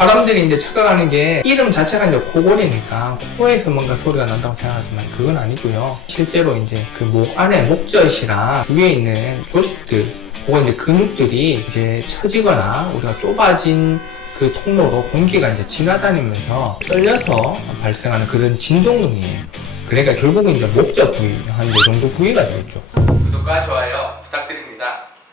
사람들이 이제 착각하는 게 이름 자체가 이제 코골이니까 코에서 뭔가 소리가 난다고 생각하지만 그건 아니고요. 실제로 이제 그 목 안에 목젖이랑 주위에 있는 조직들 혹은 이제 근육들이 이제 처지거나 우리가 좁아진 그 통로로 공기가 이제 지나다니면서 떨려서 발생하는 그런 진동음이에요. 그러니까 결국은 이제 목젖 부위 한 이 정도 부위가 되겠죠. 구독과 좋아요